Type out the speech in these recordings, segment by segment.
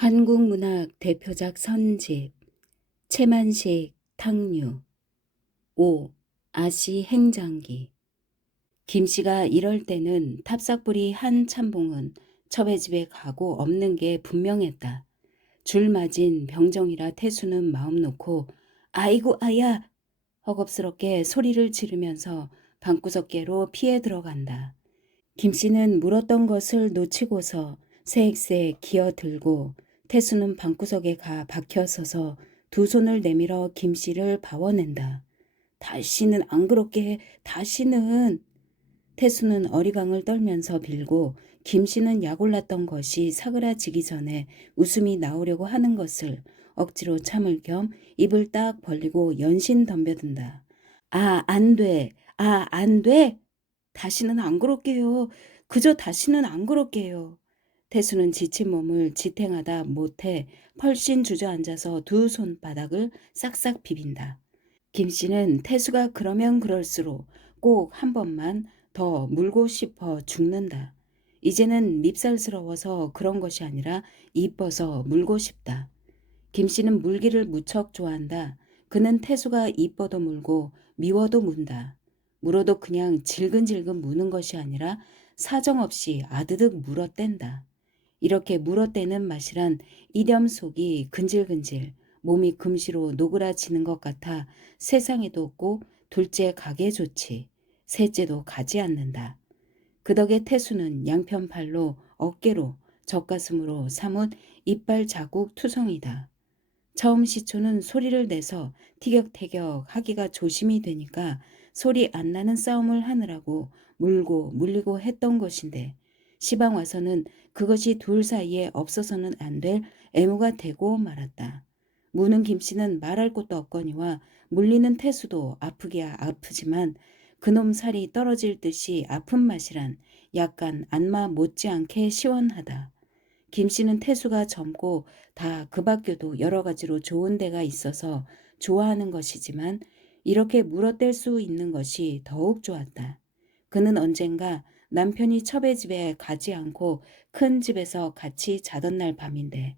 한국문학 대표작 선집 채만식 탕류 5. 아시 행장기. 김씨가 이럴 때는 탑삭불이 한 참봉은 첩의 집에 가고 없는 게 분명했다. 줄 맞은 병정이라 태수는 마음 놓고 아이고 아야 허겁스럽게 소리를 지르면서 방구석계로 피해 들어간다. 김씨는 물었던 것을 놓치고서 새익새 기어들고 태수는 방구석에 가 박혀서서 두 손을 내밀어 김씨를 바워낸다. 다시는 안 그렇게 해. 다시는. 태수는 어리광을 떨면서 빌고 김씨는 약올랐던 것이 사그라지기 전에 웃음이 나오려고 하는 것을 억지로 참을 겸 입을 딱 벌리고 연신 덤벼든다. 아, 안 돼. 아, 안 돼. 다시는 안 그럴게요. 그저 다시는 안 그럴게요. 태수는 지친 몸을 지탱하다 못해 펄씬 주저앉아서 두 손바닥을 싹싹 비빈다. 김씨는 태수가 그러면 그럴수록 꼭 한 번만 더 물고 싶어 죽는다. 이제는 밉살스러워서 그런 것이 아니라 이뻐서 물고 싶다. 김씨는 물기를 무척 좋아한다. 그는 태수가 이뻐도 물고 미워도 문다. 물어도 그냥 질근질근 무는 것이 아니라 사정없이 아드득 물어댄다. 이렇게 물어대는 맛이란 이렴 속이 근질근질 몸이 금시로 노그라지는 것 같아 세상에도 없고 둘째 가게 좋지 셋째도 가지 않는다. 그 덕에 태수는 양편팔로 어깨로 젖가슴으로 사뭇 이빨 자국 투성이다. 처음 시초는 소리를 내서 티격태격 하기가 조심이 되니까 소리 안 나는 싸움을 하느라고 물고 물리고 했던 것인데 시방 와서는 그것이 둘 사이에 없어서는 안 될 애무가 되고 말았다. 무는 김씨는 말할 것도 없거니와 물리는 태수도 아프기야 아프지만 그놈 살이 떨어질 듯이 아픈 맛이란 약간 안마 못지않게 시원하다. 김씨는 태수가 젊고 다 그 밖에도 여러 가지로 좋은 데가 있어서 좋아하는 것이지만 이렇게 물어댈 수 있는 것이 더욱 좋았다. 그는 언젠가 남편이 첩의 집에 가지 않고 큰 집에서 같이 자던 날 밤인데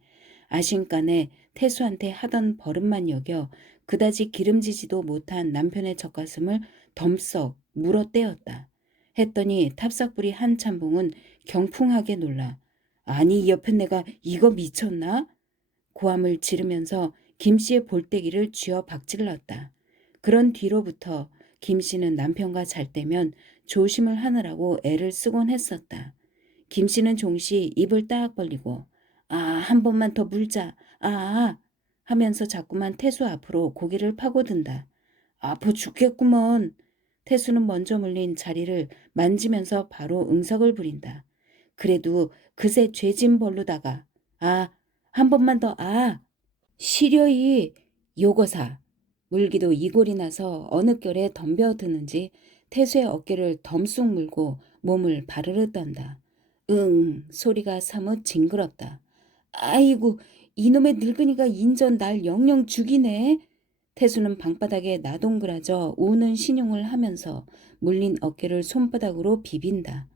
아신간에 태수한테 하던 버릇만 여겨 그다지 기름지지도 못한 남편의 젖가슴을 덤썩 물어떼었다. 했더니 탑삭불이 한 참봉은 경풍하게 놀라 아니 이 옆에 내가 이거 미쳤나? 고함을 지르면서 김씨의 볼때기를 쥐어 박질렀다. 그런 뒤로부터 김씨는 남편과 잘 때면 조심을 하느라고 애를 쓰곤 했었다. 김씨는 종시 입을 딱 벌리고 아, 한 번만 더 물자. 아, 하면서 자꾸만 태수 앞으로 고개를 파고든다. 아파 죽겠구먼. 태수는 먼저 물린 자리를 만지면서 바로 응석을 부린다. 그래도 그새 죄진 벌로다가 아, 한 번만 더 시려이 요거사. 물기도 이골이 나서 어느 결에 덤벼드는지 태수의 어깨를 덤쑥 물고 몸을 바르르 떤다. 응 소리가 사뭇 징그럽다. 아이고 이놈의 늙은이가 인전 날 영영 죽이네. 태수는 방바닥에 나동그라져 우는 신용을 하면서 물린 어깨를 손바닥으로 비빈다.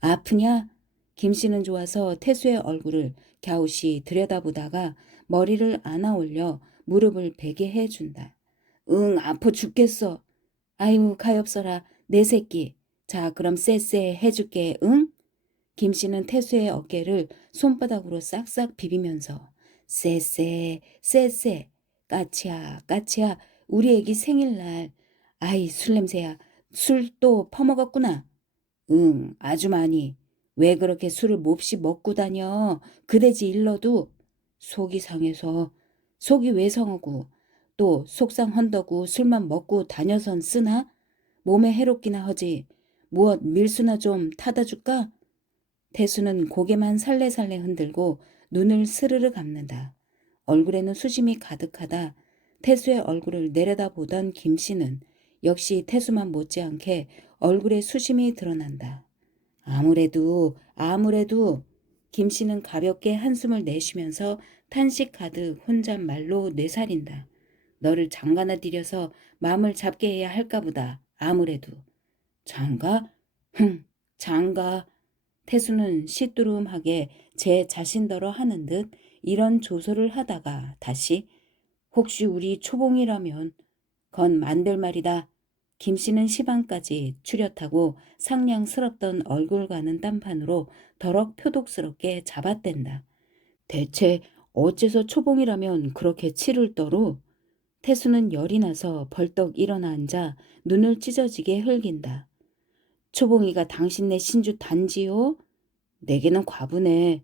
아프냐? 김씨는 좋아서 태수의 얼굴을 갸웃이 들여다보다가 머리를 안아 올려 무릎을 베게 해준다. 응, 아파 죽겠어. 아이고, 가엾어라, 내 새끼. 자, 그럼 쎄쎄 해줄게, 응? 김씨는 태수의 어깨를 손바닥으로 싹싹 비비면서 쎄쎄, 쎄쎄, 까치야, 까치야, 우리 애기 생일날. 아이, 술 냄새야. 술 또 퍼먹었구나. 응, 아주 많이. 왜 그렇게 술을 몹시 먹고 다녀? 그대지 일러도 속이 상해서 속이 왜 상하고 또 속상 헌다고 술만 먹고 다녀선 쓰나? 몸에 해롭기나 하지. 무엇 밀수나 좀 타다 줄까? 태수는 고개만 살래살래 흔들고 눈을 스르르 감는다. 얼굴에는 수심이 가득하다. 태수의 얼굴을 내려다보던 김씨는 역시 태수만 못지않게 얼굴에 수심이 드러난다. 아무래도 김씨는 가볍게 한숨을 내쉬면서 탄식 가득 혼잣말로 내살인다. 너를 장가나 들여서 마음을 잡게 해야 할까 보다. 아무래도. 장가? 흥, 장가. 태수는 시뚜름하게 제 자신더러 하는 듯 이런 조소를 하다가 다시 혹시 우리 초봉이라면 건 만들 말이다. 김씨는 시방까지 추렷하고 상냥스럽던 얼굴과는 딴판으로 더럭 표독스럽게 잡아댄다. 대체 어째서 초봉이라면 그렇게 치를 떠루? 태수는 열이 나서 벌떡 일어나 앉아 눈을 찢어지게 흘긴다. 초봉이가 당신네 신주 단지요? 내게는 과부네.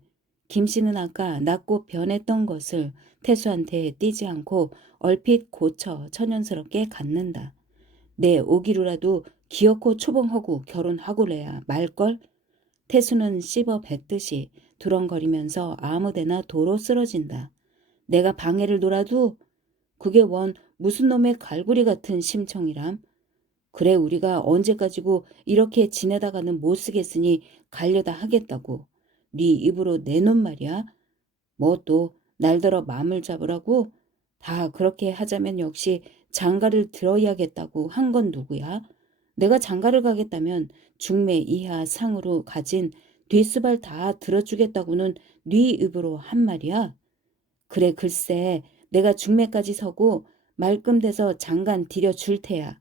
김씨는 아까 낮고 변했던 것을 태수한테 띄지 않고 얼핏 고쳐 천연스럽게 갖는다. 내 오기로라도 기어코 초봉하고 결혼하고래야 말걸? 태수는 씹어 뱉듯이 두렁거리면서 아무데나 도로 쓰러진다. 내가 방해를 놀아도 그게 원 무슨 놈의 갈구리 같은 심청이람. 그래 우리가 언제까지고 이렇게 지내다가는 못 쓰겠으니 갈려다 하겠다고. 네 입으로 내놓은 말이야. 뭐 또 날더러 맘을 잡으라고? 다 그렇게 하자면 역시 장가를 들어야겠다고 한 건 누구야? 내가 장가를 가겠다면 중매 이하 상으로 가진 뒷수발 다 들어주겠다고는 네 입으로 한 말이야. 그래 글쎄 내가 중매까지 서고 말끔돼서 장간 들여줄 테야.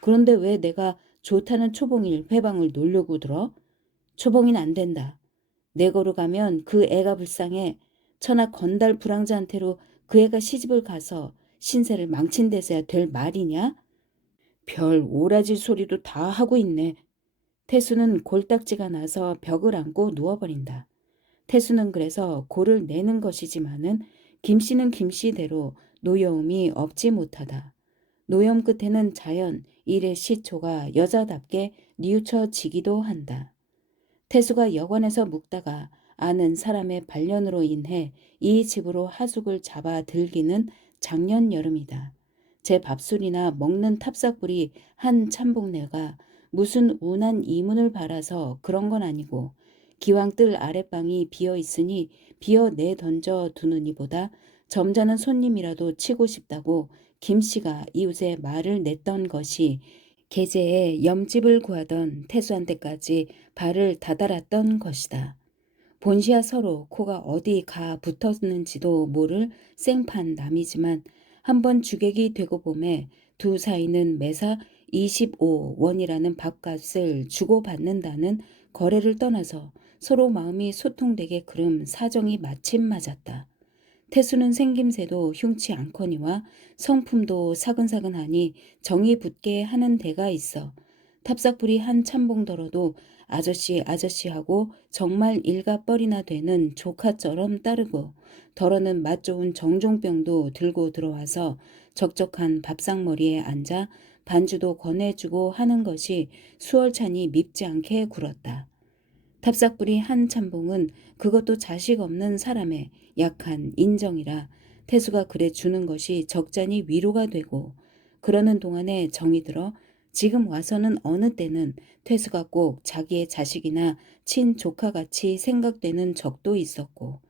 그런데 왜 내가 좋다는 초봉일 회방을 놀려고 들어? 초봉인 안 된다. 내 거로 가면 그 애가 불쌍해. 천하 건달 불황자한테로 그 애가 시집을 가서 신세를 망친 데서야 될 말이냐? 별 오라질 소리도 다 하고 있네. 태수는 골딱지가 나서 벽을 안고 누워버린다. 태수는 그래서 골을 내는 것이지만은 김씨는 김씨대로 노여움이 없지 못하다. 노여움 끝에는 자연 일의 시초가 여자답게 뉘우쳐지기도 한다. 태수가 여관에서 묵다가 아는 사람의 반련으로 인해 이 집으로 하숙을 잡아 들기는 작년 여름이다. 제 밥술이나 먹는 탑삭불이 한 참복내가 무슨 운한 이문을 바라서 그런 건 아니고 기왕 뜰 아랫방이 비어 있으니 비어 내던져 두느니보다 점잖은 손님이라도 치고 싶다고 김씨가 이웃에 말을 냈던 것이 계제에 염집을 구하던 태수한테까지 발을 다달았던 것이다. 본시야 서로 코가 어디 가 붙었는지도 모를 생판 남이지만 한번 주객이 되고 보매 두 사이는 매사 25원이라는 밥값을 주고받는다는 거래를 떠나서 서로 마음이 소통되게 그름 사정이 마침 맞았다. 태수는 생김새도 흉치 않거니와 성품도 사근사근하니 정이 붙게 하는 데가 있어 탑삭불이 한 참봉더러도 아저씨하고 정말 일가뻘이나 되는 조카처럼 따르고 덜어는 맛 좋은 정종병도 들고 들어와서 적적한 밥상머리에 앉아 반주도 권해주고 하는 것이 수월찬이 밉지 않게 굴었다. 탑삭불이 한 참봉은 그것도 자식 없는 사람의 약한 인정이라 태수가 그래 주는 것이 적잖이 위로가 되고 그러는 동안에 정이 들어 지금 와서는 어느 때는 태수가 꼭 자기의 자식이나 친조카같이 생각되는 적도 있었고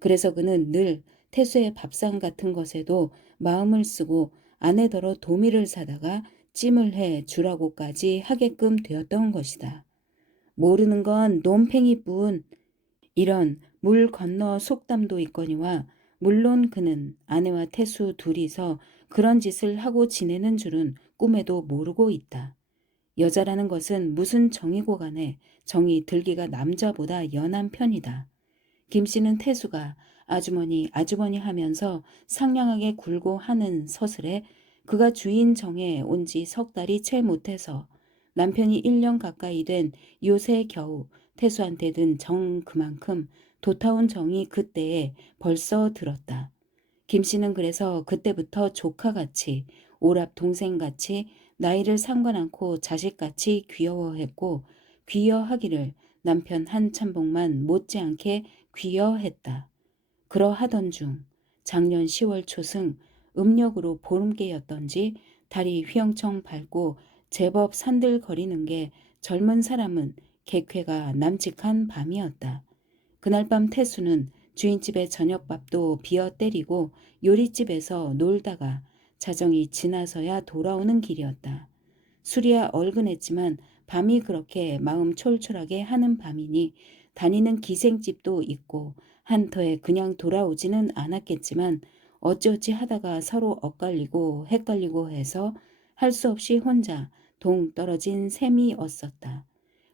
그래서 그는 늘 태수의 밥상 같은 것에도 마음을 쓰고 아내더러 도미를 사다가 찜을 해 주라고까지 하게끔 되었던 것이다. 모르는 건 논팽이뿐. 이런 물 건너 속담도 있거니와 물론 그는 아내와 태수 둘이서 그런 짓을 하고 지내는 줄은 꿈에도 모르고 있다. 여자라는 것은 무슨 정이고 간에 정이 들기가 남자보다 연한 편이다. 김씨는 태수가 아주머니 하면서 상냥하게 굴고 하는 서슬에 그가 주인 정에 온 지 석 달이 채 못해서 남편이 1년 가까이 된 요새 겨우 태수한테 든 정 그만큼 도타운 정이 그때에 벌써 들었다. 김씨는 그래서 그때부터 조카같이 오랍 동생같이 나이를 상관 않고 자식같이 귀여워했고 귀여하기를 남편 한 참봉만 못지않게 귀여했다. 그러하던 중 작년 10월 초승 음력으로 보름께였던지 달이 휘영청 밝고 제법 산들거리는 게 젊은 사람은 객회가 남직한 밤이었다. 그날 밤 태수는 주인집의 저녁밥도 비어 때리고 요리집에서 놀다가 자정이 지나서야 돌아오는 길이었다. 술이야 얼근했지만 밤이 그렇게 마음 촐촐하게 하는 밤이니 다니는 기생집도 있고 한터에 그냥 돌아오지는 않았겠지만 어찌어찌 하다가 서로 엇갈리고 헷갈리고 해서 할 수 없이 혼자 동 떨어진 셈이었었다.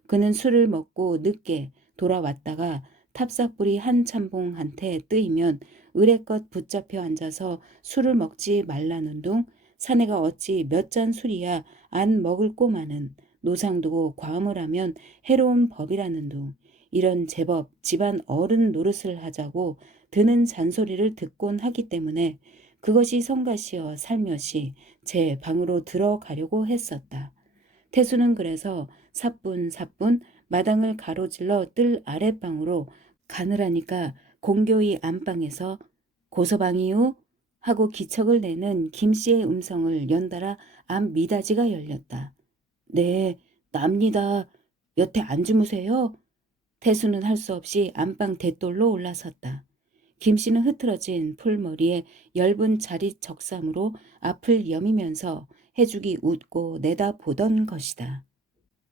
그는 술을 먹고 늦게 돌아왔다가 탑삭부리 한 참봉한테 뜨이면 의례껏 붙잡혀 앉아서 술을 먹지 말라는 둥, 사내가 어찌 몇 잔 술이야 안 먹을 꼬마는 노상 두고 과음을 하면 해로운 법이라는 둥, 이런 제법 집안 어른 노릇을 하자고 드는 잔소리를 듣곤 하기 때문에 그것이 성가시어 살며시 제 방으로 들어가려고 했었다. 태수는 그래서 사뿐사뿐 마당을 가로질러 뜰 아랫방으로 가느라니까 공교의 안방에서 고서방이요? 하고 기척을 내는 김씨의 음성을 연달아 앞 미닫이가 열렸다. 네, 납니다. 여태 안 주무세요? 태수는 할 수 없이 안방 대돌로 올라섰다. 김씨는 흐트러진 풀머리에 엷은 자릿 적삼으로 앞을 여미면서 해죽이 웃고 내다보던 것이다.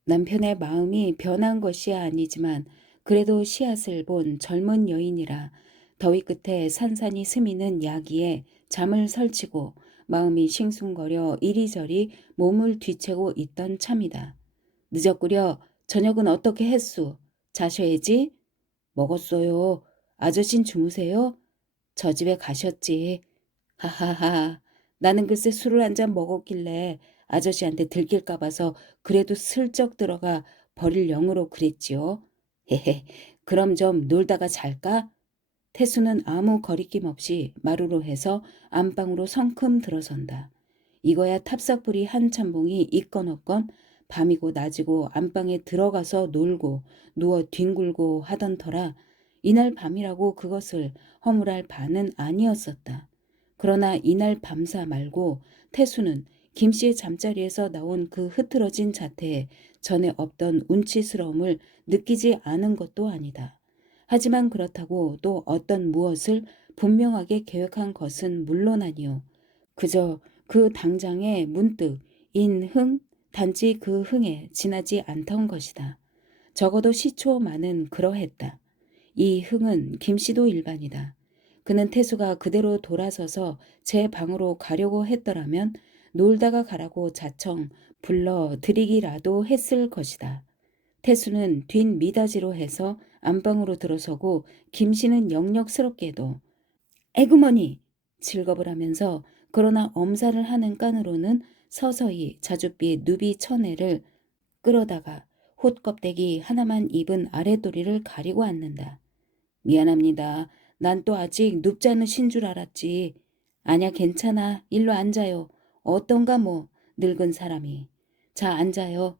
남편의 마음이 변한 것이 아니지만 그래도 씨앗을 본 젊은 여인이라 더위 끝에 산산이 스미는 야기에 잠을 설치고 마음이 싱숭거려 이리저리 몸을 뒤채고 있던 참이다. 늦었구려. 저녁은 어떻게 했수? 자셔야지. 먹었어요. 아저씨는 주무세요? 저 집에 가셨지. 하하하. 나는 글쎄 술을 한 잔 먹었길래 아저씨한테 들킬까 봐서 그래도 슬쩍 들어가 버릴 영으로 그랬지요. 헤헤. 그럼 좀 놀다가 잘까? 태수는 아무 거리낌 없이 마루로 해서 안방으로 성큼 들어선다. 이거야 탑삭불이 한 참봉이 있건 없건 밤이고 낮이고 안방에 들어가서 놀고 누워 뒹굴고 하던 터라 이날 밤이라고 그것을 허물할 바는 아니었었다. 그러나 이날 밤사 말고 태수는 김씨의 잠자리에서 나온 그 흐트러진 자태에 전에 없던 운치스러움을 느끼지 않은 것도 아니다. 하지만 그렇다고 또 어떤 무엇을 분명하게 계획한 것은 물론 아니요. 그저 그 당장에 문득 인흥 단지 그 흥에 지나지 않던 것이다. 적어도 시초만은 그러했다. 이 흥은 김씨도 일반이다. 그는 태수가 그대로 돌아서서 제 방으로 가려고 했더라면 놀다가 가라고 자청 불러들이기라도 했을 것이다. 태수는 뒷미닫이로 해서 안방으로 들어서고 김씨는 역력스럽게도 에구머니 즐겁을 하면서 그러나 엄살을 하는 깐으로는 서서히 자줏빛 누비 천애를 끌어다가 홑껍데기 하나만 입은 아랫도리를 가리고 앉는다. 미안합니다. 난 또 아직 눕지 않으신 줄 알았지. 아냐 괜찮아. 일로 앉아요. 어떤가 뭐 늙은 사람이. 자 앉아요.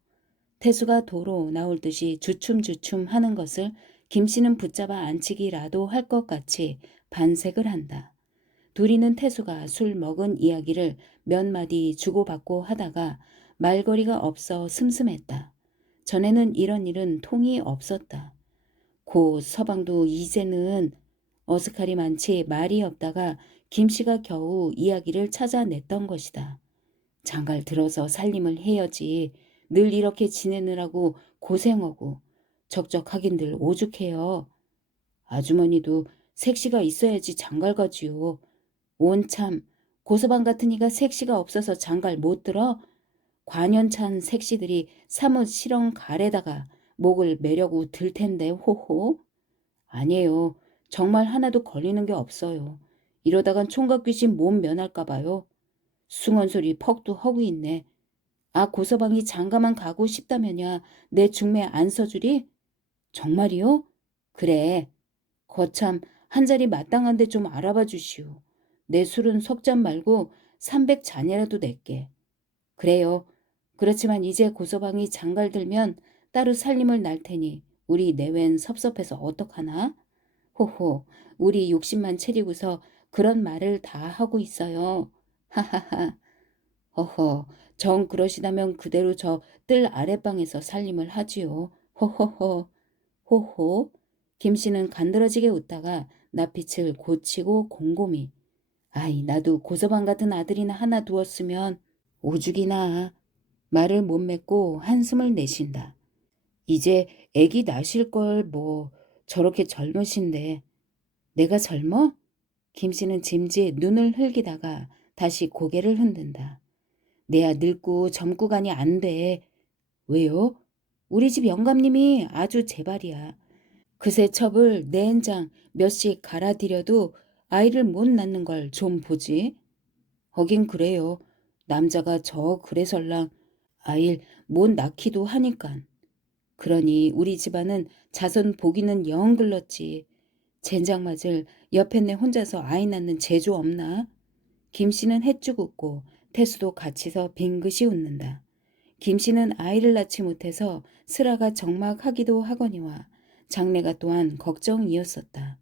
태수가 도로 나올 듯이 주춤주춤 하는 것을 김씨는 붙잡아 앉히기라도 할 것 같이 반색을 한다. 둘이는 태수가 술 먹은 이야기를 몇 마디 주고받고 하다가 말거리가 없어 슴슴했다. 전에는 이런 일은 통이 없었다. 고 서방도 이제는 어스칼이 많지 말이 없다가 김씨가 겨우 이야기를 찾아냈던 것이다. 장갈 들어서 살림을 해야지. 늘 이렇게 지내느라고 고생하고 적적하긴들 오죽해요. 아주머니도 색시가 있어야지 장갈 가지요. 온참 고서방 같은 이가 색시가 없어서 장갈 못 들어? 관연찬 색시들이 사뭇 실형 갈에다가 목을 매려고 들 텐데 호호. 아니에요. 정말 하나도 걸리는 게 없어요. 이러다간 총각 귀신 몸 면할까 봐요. 숭언 소리 퍽도 허구 있네. 아 고서방이 장가만 가고 싶다면야 내 중매 안 써주리? 정말이요? 그래. 거참 한 자리 마땅한데 좀 알아봐 주시오. 내 술은 석 잔 말고 300잔이라도 낼게. 그래요. 그렇지만 이제 고서방이 장갈 들면 따로 살림을 날 테니 우리 내외는 섭섭해서 어떡하나? 호호, 우리 욕심만 채리고서 그런 말을 다 하고 있어요. 하하하. 허허, 정 그러시다면 그대로 저 뜰 아랫방에서 살림을 하지요. 호호호, 호호. 김씨는 간드러지게 웃다가 낯빛을 고치고 곰곰이. 아이, 나도 고서방 같은 아들이나 하나 두었으면 오죽이나. 말을 못 맺고 한숨을 내쉰다. 이제 애기 낳으실 걸 뭐 저렇게 젊으신데. 내가 젊어? 김씨는 짐짓 눈을 흘기다가 다시 고개를 흔든다. 내야 늙고 젊고 가니 안 돼. 왜요? 우리 집 영감님이 아주 제발이야. 그새 첩을 네 엔장 몇씩 갈아들여도 아이를 못 낳는 걸 좀 보지. 하긴 그래요. 남자가 저 그래설랑 아일 못 낳기도 하니깐. 그러니 우리 집안은 자손 보기는 영 글렀지. 젠장 맞을 옆에 내 혼자서 아이 낳는 재주 없나? 김씨는 해쭉 웃고 태수도 같이서 빙긋이 웃는다. 김씨는 아이를 낳지 못해서 슬아가 적막하기도 하거니와 장래가 또한 걱정이었었다.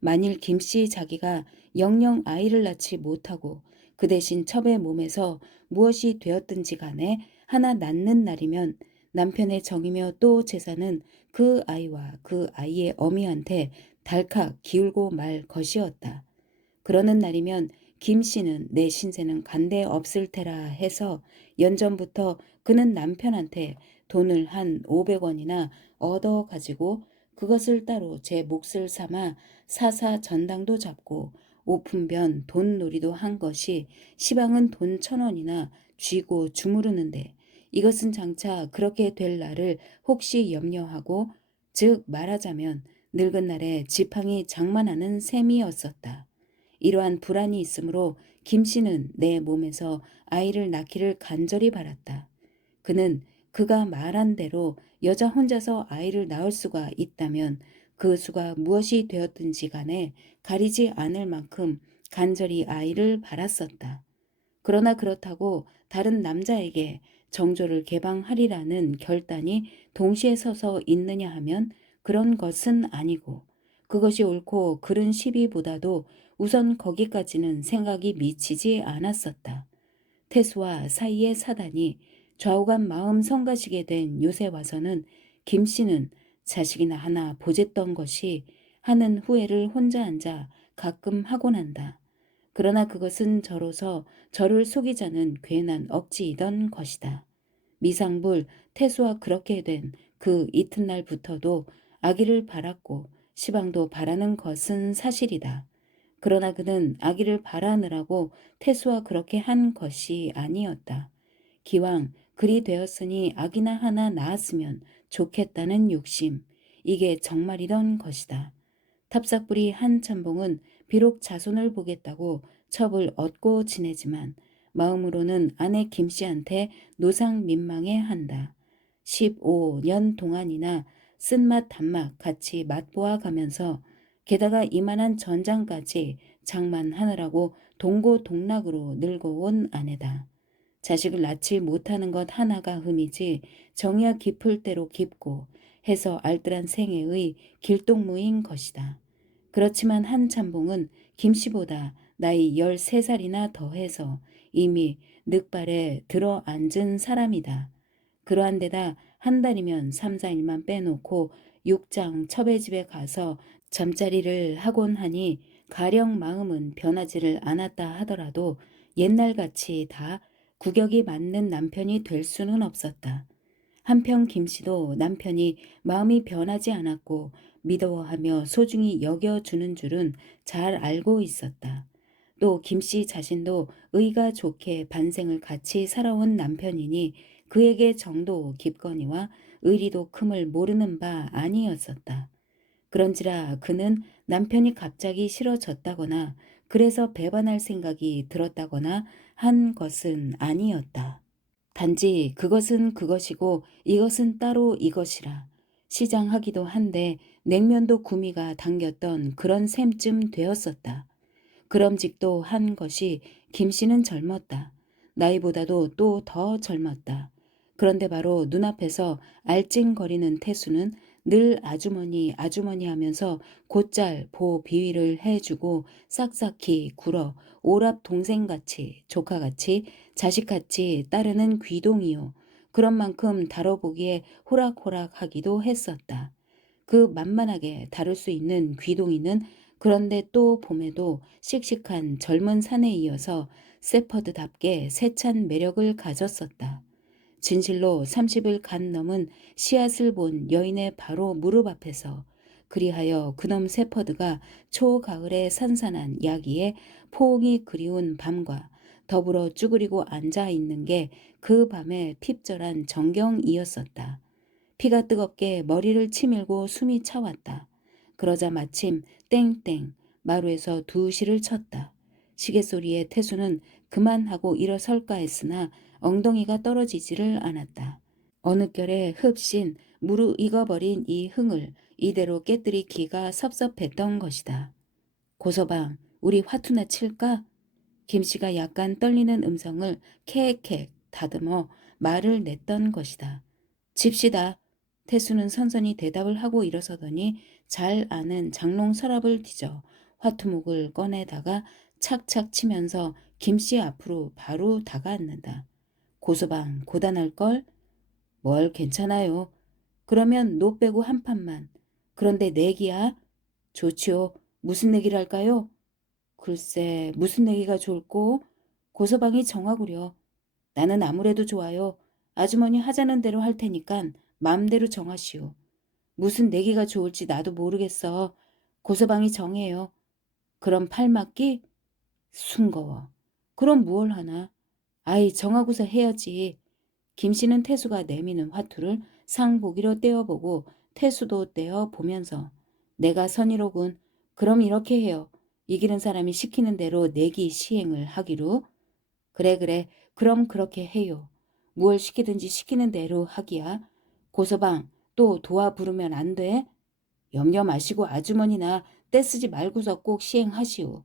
만일 김씨 자기가 영영 아이를 낳지 못하고 그 대신 첩의 몸에서 무엇이 되었든지 간에 하나 낳는 날이면 남편의 정이며 또 재산은 그 아이와 그 아이의 어미한테 달칵 기울고 말 것이었다. 그러는 날이면 김씨는 내 신세는 간대 없을 테라 해서 연전부터 그는 남편한테 돈을 한 500원이나 얻어 가지고 그것을 따로 제 몫을 삼아 사사 전당도 잡고 오픈변 돈놀이도 한 것이 시방은 돈 1,000원이나 쥐고 주무르는데 이것은 장차 그렇게 될 날을 혹시 염려하고 즉 말하자면 늙은 날에 지팡이 장만하는 셈이었었다. 이러한 불안이 있으므로 김씨는 내 몸에서 아이를 낳기를 간절히 바랐다. 그는 그가 말한 대로 여자 혼자서 아이를 낳을 수가 있다면 그 수가 무엇이 되었든지 간에 가리지 않을 만큼 간절히 아이를 바랐었다. 그러나 그렇다고 다른 남자에게 정조를 개방하리라는 결단이 동시에 서서 있느냐 하면 그런 것은 아니고 그것이 옳고 그른 시비보다도 우선 거기까지는 생각이 미치지 않았었다. 태수와 사이의 사단이 좌우간 마음 성가시게 된 요새 와서는 김씨는 자식이나 하나 보쨌던 것이 하는 후회를 혼자 앉아 가끔 하곤 한다. 그러나 그것은 저로서 저를 속이자는 괜한 억지이던 것이다. 미상불 태수와 그렇게 된 그 이튿날부터도 아기를 바랐고 시방도 바라는 것은 사실이다. 그러나 그는 아기를 바라느라고 태수와 그렇게 한 것이 아니었다. 기왕 그리 되었으니 아기나 하나 낳았으면 좋겠다는 욕심, 이게 정말이던 것이다. 탑삭불이 한 참봉은 비록 자손을 보겠다고 첩을 얻고 지내지만 마음으로는 아내 김씨한테 노상민망해 한다. 15년 동안이나 쓴맛 단맛 같이 맛보아 가면서 게다가 이만한 전장까지 장만하느라고 동고동락으로 늙어온 아내다. 자식을 낳지 못하는 것 하나가 흠이지 정이야 깊을 대로 깊고 해서 알뜰한 생애의 길동무인 것이다. 그렇지만 한 참봉은 김씨보다 나이 13살이나 더해서 이미 늑발에 들어 앉은 사람이다. 그러한 데다 한 달이면 3, 4일만 빼놓고 육장 첩의 집에 가서 잠자리를 하곤 하니 가령 마음은 변하지를 않았다 하더라도 옛날같이 다 구격이 맞는 남편이 될 수는 없었다. 한편 김씨도 남편이 마음이 변하지 않았고 믿어하며 소중히 여겨주는 줄은 잘 알고 있었다. 또 김씨 자신도 의가 좋게 반생을 같이 살아온 남편이니 그에게 정도 깊거니와 의리도 큼을 모르는 바 아니었었다. 그런지라 그는 남편이 갑자기 싫어졌다거나 그래서 배반할 생각이 들었다거나 한 것은 아니었다. 단지 그것은 그것이고 이것은 따로 이것이라 시장하기도 한데 냉면도 구미가 당겼던 그런 셈쯤 되었었다. 그럼직도 한 것이 김씨는 젊었다. 나이보다도 또 더 젊었다. 그런데 바로 눈앞에서 알찡거리는 태수는 늘 아주머니 아주머니 하면서 곧잘 보 비위를 해주고 싹싹히 굴어 오랍 동생같이 조카같이 자식같이 따르는 귀동이요. 그런 만큼 다뤄보기에 호락호락하기도 했었다. 그 만만하게 다룰 수 있는 귀동이는 그런데 또 봄에도 씩씩한 젊은 산에 이어서 세퍼드답게 세찬 매력을 가졌었다. 진실로 30을 간 넘은 씨앗을 본 여인의 바로 무릎 앞에서 그리하여 그놈 세퍼드가 초가을의 산산한 야기에 포옹이 그리운 밤과 더불어 쭈그리고 앉아 있는 게 그 밤의 핍절한 정경이었었다. 피가 뜨겁게 머리를 치밀고 숨이 차왔다. 그러자 마침 땡땡 마루에서 2시를 쳤다. 시계 소리에 태수는 그만하고 일어설까 했으나 엉덩이가 떨어지지를 않았다. 어느 결에 흡신 무르익어버린 이 흥을 이대로 깨뜨리기가 섭섭했던 것이다. 고서방, 우리 화투나 칠까? 김씨가 약간 떨리는 음성을 캐액캐 다듬어 말을 냈던 것이다. 집시다. 태수는 선선히 대답을 하고 일어서더니 잘 아는 장롱 서랍을 뒤져 화투목을 꺼내다가 착착 치면서 김씨 앞으로 바로 다가앉는다. 고서방, 고단할걸? 뭘 괜찮아요. 그러면 노 빼고 한 판만. 그런데 내기야? 좋지요. 무슨 내기랄까요? 글쎄 무슨 내기가 좋을꼬? 고서방이 정하구려. 나는 아무래도 좋아요. 아주머니 하자는 대로 할 테니깐 마음대로 정하시오. 무슨 내기가 좋을지 나도 모르겠어. 고서방이 정해요. 그럼 팔맞기? 숭거워. 그럼 무얼 하나? 아이 정하고서 해야지. 김씨는 태수가 내미는 화투를 상보기로 떼어보고 태수도 떼어보면서 내가 선이로군. 그럼 이렇게 해요. 이기는 사람이 시키는 대로 내기 시행을 하기로. 그래. 그럼 그렇게 해요. 무얼 시키든지 시키는 대로 하기야. 고서방 또 도와 부르면 안 돼? 염려 마시고 아주머니나 떼쓰지 말고서 꼭 시행하시오.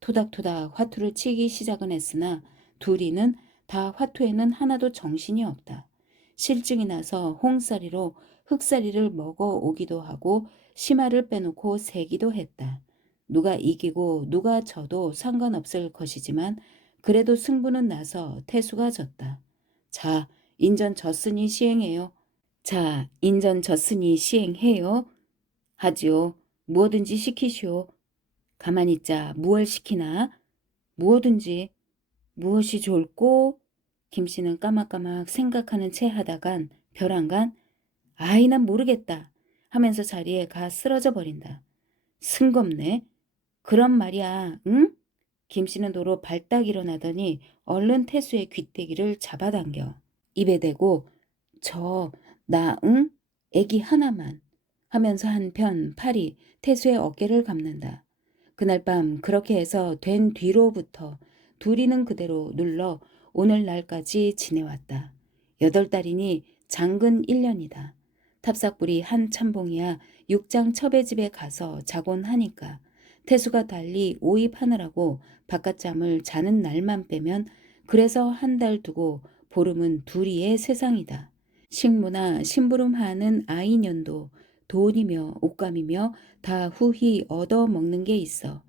토닥토닥 화투를 치기 시작은 했으나 둘이는 다 화투에는 하나도 정신이 없다. 실증이 나서 홍사리로 흑사리를 먹어 오기도 하고 심화를 빼놓고 세기도 했다. 누가 이기고 누가 져도 상관없을 것이지만 그래도 승부는 나서 태수가 졌다. 자, 인전 졌으니 시행해요. 자, 인전 졌으니 시행해요. 하지요. 무엇든지 시키시오. 가만히 있자. 무얼 시키나? 무엇든지. 무엇이 좋을꼬? 김씨는 까막까막 생각하는 채 하다간 벼랑간 아이 난 모르겠다 하면서 자리에 가 쓰러져 버린다. 승겁네. 그런 말이야. 응? 김씨는 도로 발딱 일어나더니 얼른 태수의 귀때기를 잡아당겨 입에 대고 응? 애기 하나만 하면서 한편 팔이 태수의 어깨를 감는다. 그날 밤 그렇게 해서 된 뒤로부터 둘이는 그대로 눌러 오늘날까지 지내왔다. 8달이니 장근 1년이다. 탑삭불이 한 참봉이야 육장 첩의 집에 가서 자곤 하니까 태수가 달리 오입하느라고 바깥잠을 자는 날만 빼면 그래서 한 달 두고 보름은 둘이의 세상이다. 식모나 심부름하는 아이년도 돈이며 옷감이며 다 후히 얻어먹는 게 있어.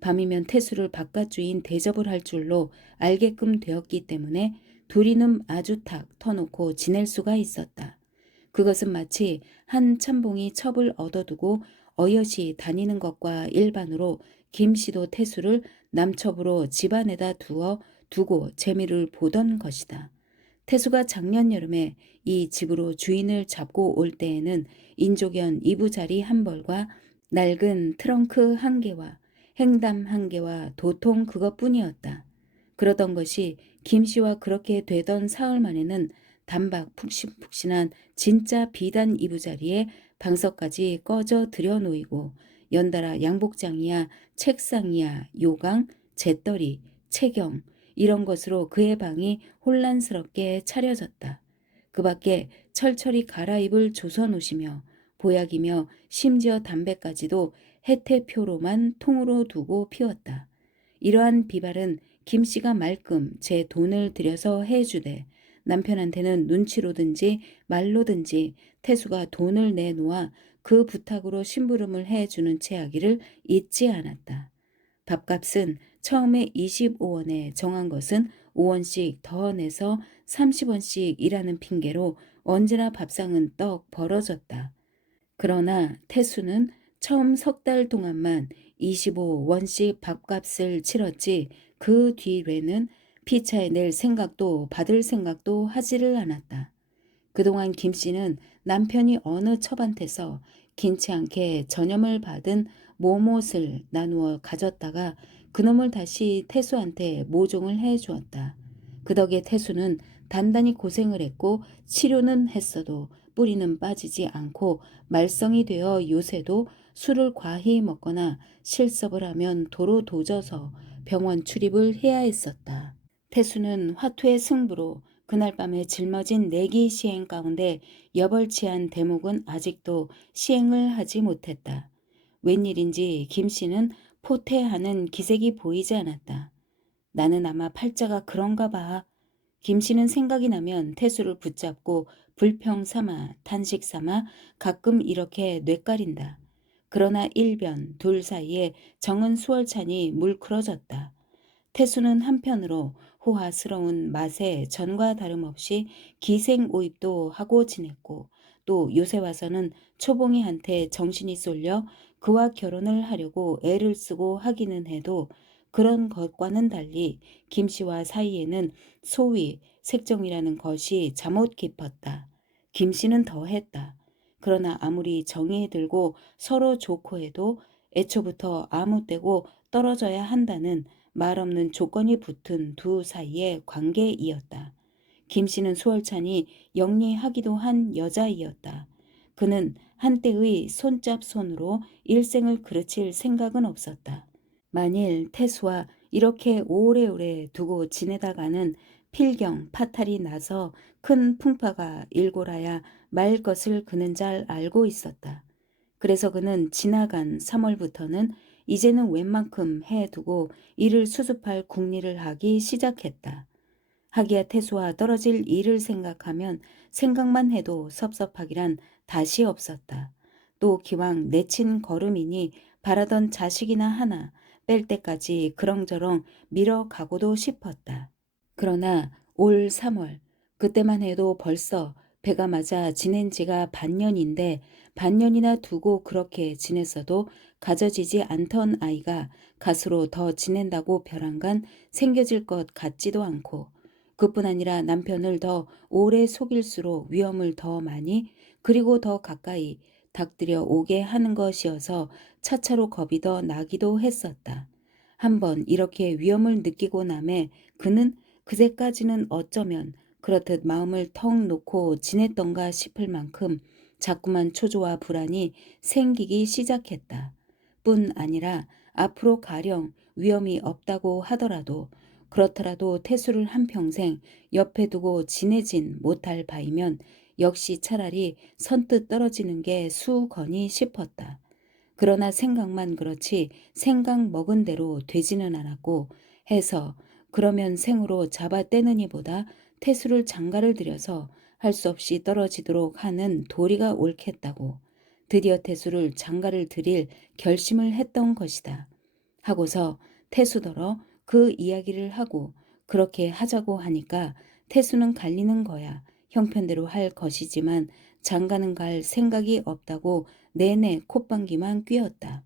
밤이면 태수를 바깥주인 대접을 할 줄로 알게끔 되었기 때문에 둘이는 아주 탁 터놓고 지낼 수가 있었다. 그것은 마치 한 참봉이 첩을 얻어두고 어여시 다니는 것과 일반으로 김씨도 태수를 남첩으로 집안에다 두고 재미를 보던 것이다. 태수가 작년 여름에 이 집으로 주인을 잡고 올 때에는 인조견 이부자리 한 벌과 낡은 트렁크 한 개와 행담 한 개와 도통 그것뿐이었다. 그러던 것이 김씨와 그렇게 되던 사흘 만에는 단박 푹신푹신한 진짜 비단 이부자리에 방석까지 꺼져 들여놓이고 연달아 양복장이야 책상이야 요강 재떨이 채경 이런 것으로 그의 방이 혼란스럽게 차려졌다. 그 밖에 철철이 갈아입을 조선옷이며 보약이며 심지어 담배까지도 해태표로만 통으로 두고 피웠다. 이러한 비발은 김씨가 말끔 제 돈을 들여서 해주되 남편한테는 눈치로든지 말로든지 태수가 돈을 내놓아 그 부탁으로 심부름을 해주는 체하기를 잊지 않았다. 밥값은 처음에 25원에 정한 것은 5원씩 더 내서 30원씩이라는 핑계로 언제나 밥상은 떡 벌어졌다. 그러나 태수는 처음 3달 동안만 25원씩 밥값을 치렀지 그 뒤에는 피차에 낼 생각도 받을 생각도 하지를 않았다. 그동안 김씨는 남편이 어느 첩한테서 긴치 않게 전염을 받은 모못을 나누어 가졌다가 그놈을 다시 태수한테 모종을 해 주었다. 그 덕에 태수는 단단히 고생을 했고 치료는 했어도 뿌리는 빠지지 않고 말썽이 되어 요새도 술을 과히 먹거나 실습을 하면 도로 도져서 병원 출입을 해야 했었다. 태수는 화투의 승부로 그날 밤에 짊어진 내기 시행 가운데 여벌치한 대목은 아직도 시행을 하지 못했다. 웬일인지 김 씨는 포태하는 기색이 보이지 않았다. 나는 아마 팔자가 그런가 봐. 김 씨는 생각이 나면 태수를 붙잡고 불평 삼아 탄식 삼아 가끔 이렇게 뇌까린다. 그러나 일변 둘 사이에 정은 수월찬이 물크러졌다. 태수는 한편으로 호화스러운 맛에 전과 다름없이 기생오입도 하고 지냈고 또 요새 와서는 초봉이한테 정신이 쏠려 그와 결혼을 하려고 애를 쓰고 하기는 해도 그런 것과는 달리 김씨와 사이에는 소위 색정이라는 것이 잠옷 깊었다. 김씨는 더했다. 그러나 아무리 정이 들고 서로 좋고 해도 애초부터 아무 때고 떨어져야 한다는 말없는 조건이 붙은 두 사이의 관계이었다. 김 씨는 수월찬이 영리하기도 한 여자이었다. 그는 한때의 손잡손으로 일생을 그르칠 생각은 없었다. 만일 태수와 이렇게 오래오래 두고 지내다가는 필경 파탈이 나서 큰 풍파가 일고라야 말 것을 그는 잘 알고 있었다. 그래서 그는 지나간 3월부터는 이제는 웬만큼 해두고 이를 수습할 궁리를 하기 시작했다. 하기야 태수와 떨어질 일을 생각하면 생각만 해도 섭섭하기란 다시 없었다. 또 기왕 내친 걸음이니 바라던 자식이나 하나 뺄 때까지 그렁저렁 밀어가고도 싶었다. 그러나 올 3월 그때만 해도 벌써 배가 맞아 지낸 지가 반년인데 반년이나 두고 그렇게 지냈어도 가져지지 않던 아이가 갓으로 더 지낸다고 벼랑간 생겨질 것 같지도 않고 그뿐 아니라 남편을 더 오래 속일수록 위험을 더 많이 그리고 더 가까이 닥들여 오게 하는 것이어서 차차로 겁이 더 나기도 했었다. 한번 이렇게 위험을 느끼고 남에 그는 그제까지는 어쩌면 그렇듯 마음을 턱 놓고 지냈던가 싶을 만큼 자꾸만 초조와 불안이 생기기 시작했다. 뿐 아니라 앞으로 가령 위험이 없다고 하더라도 그렇더라도 태수를 한평생 옆에 두고 지내진 못할 바이면 역시 차라리 선뜻 떨어지는 게 수거니 싶었다. 그러나 생각만 그렇지 생각 먹은 대로 되지는 않았고 해서 그러면 생으로 잡아떼느니보다 태수를 장가를 들여서 할 수 없이 떨어지도록 하는 도리가 옳겠다고 드디어 태수를 장가를 들일 결심을 했던 것이다. 하고서 태수더러 그 이야기를 하고 그렇게 하자고 하니까 태수는 갈리는 거야. 형편대로 할 것이지만 장가는 갈 생각이 없다고 내내 콧방귀만 뀌었다.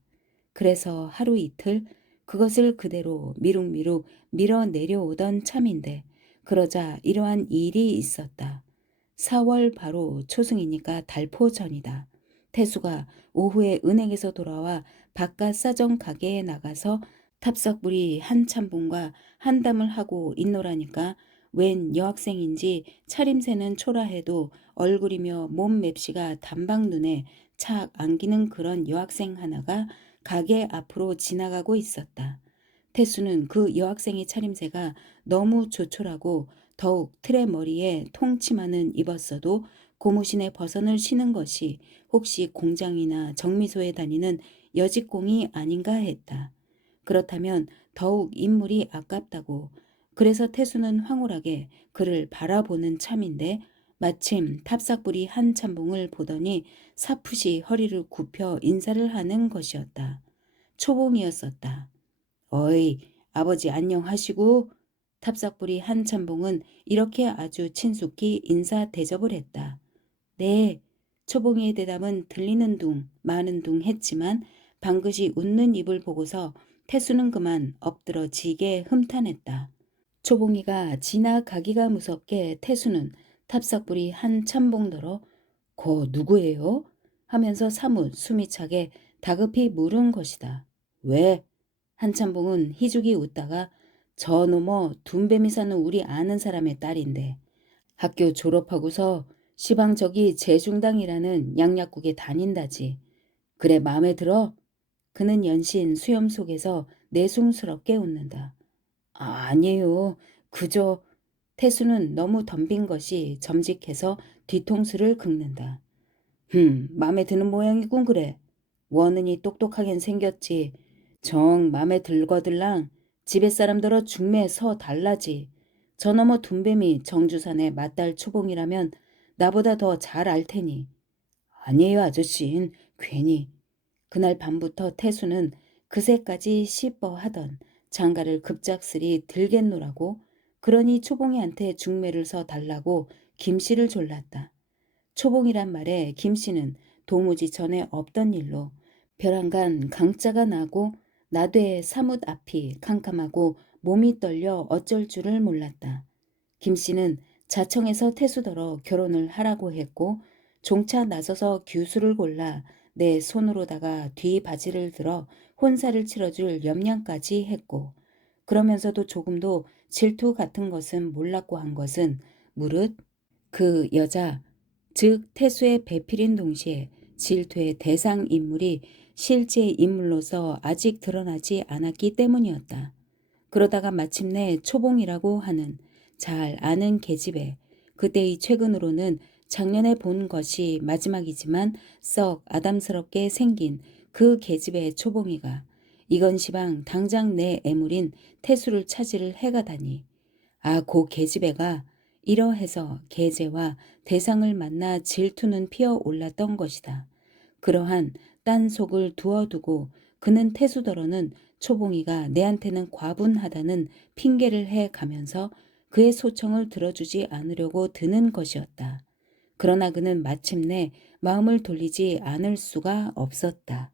그래서 하루 이틀 그것을 그대로 미룩미룩 밀어내려오던 참인데 그러자 이러한 일이 있었다. 4월 바로 초승이니까 달포 전이다. 태수가 오후에 은행에서 돌아와 바깥 사정 가게에 나가서 탑삭부리 한 참봉과 한담을 하고 있노라니까 웬 여학생인지 차림새는 초라해도 얼굴이며 몸 맵시가 단박 눈에 착 안기는 그런 여학생 하나가 가게 앞으로 지나가고 있었다. 태수는 그 여학생의 차림새가 너무 조촐하고 더욱 틀의 머리에 통치마는 입었어도 고무신에 버선을 신은 것이 혹시 공장이나 정미소에 다니는 여직공이 아닌가 했다. 그렇다면 더욱 인물이 아깝다고. 그래서 태수는 황홀하게 그를 바라보는 참인데 마침 탑삭불이 한 참봉을 보더니 사푸시 허리를 굽혀 인사를 하는 것이었다. 초봉이었었다. 어이, 아버지 안녕하시고. 탑삭불이 한 참봉은 이렇게 아주 친숙히 인사 대접을 했다. 네. 초봉이의 대답은 들리는 둥 마는 둥 했지만 방긋이 웃는 입을 보고서 태수는 그만 엎드러지게 흠탄했다. 초봉이가 지나가기가 무섭게 태수는 탑삭불이 한 참봉더러 거 누구예요? 하면서 사뭇 숨이 차게 다급히 물은 것이다. 왜? 한참봉은 희죽이 웃다가 저놈어 둔뱀이 사는 우리 아는 사람의 딸인데 학교 졸업하고서 시방 저기 재중당이라는 양약국에 다닌다지. 그래 마음에 들어? 그는 연신 수염 속에서 내숭스럽게 웃는다. 아니에요. 그저 태수는 너무 덤빈 것이 점직해서 뒤통수를 긁는다. 맘에 드는 모양이군 그래. 원은이 똑똑하긴 생겼지. 정 맘에 들거들랑 집에 사람들어 중매 서 달라지. 저너머 둔뱀이 정주산의 맏딸 초봉이라면 나보다 더 잘 알 테니. 아니에요 아저씨는 괜히. 그날 밤부터 태수는 그새까지 시뻐하던 장가를 급작스리 들겠노라고 그러니 초봉이한테 중매를 서 달라고 김씨를 졸랐다. 초봉이란 말에 김씨는 도무지 전에 없던 일로 벼랑간 강자가 나고 나되의 사뭇 앞이 캄캄하고 몸이 떨려 어쩔 줄을 몰랐다. 김씨는 자청에서 태수더러 결혼을 하라고 했고 종차 나서서 규수를 골라 내 손으로다가 뒤 바지를 들어 혼사를 치러줄 염량까지 했고 그러면서도 조금도 질투 같은 것은 몰랐고 한 것은 무릇 그 여자 즉 태수의 배필인 동시에 질투의 대상 인물이 실제 인물로서 아직 드러나지 않았기 때문이었다. 그러다가 마침내 초봉이라고 하는 잘 아는 계집애 그때의 최근으로는 작년에 본 것이 마지막이지만 썩 아담스럽게 생긴 그 계집애 초봉이가 이건 시방 당장 내 애물인 태수를 찾으를 해가다니 고 계집애가 이러해서 계제와 대상을 만나 질투는 피어 올랐던 것이다. 그러한 딴 속을 두어두고 그는 태수더러는 초봉이가 내한테는 과분하다는 핑계를 해 가면서 그의 소청을 들어주지 않으려고 드는 것이었다. 그러나 그는 마침내 마음을 돌리지 않을 수가 없었다.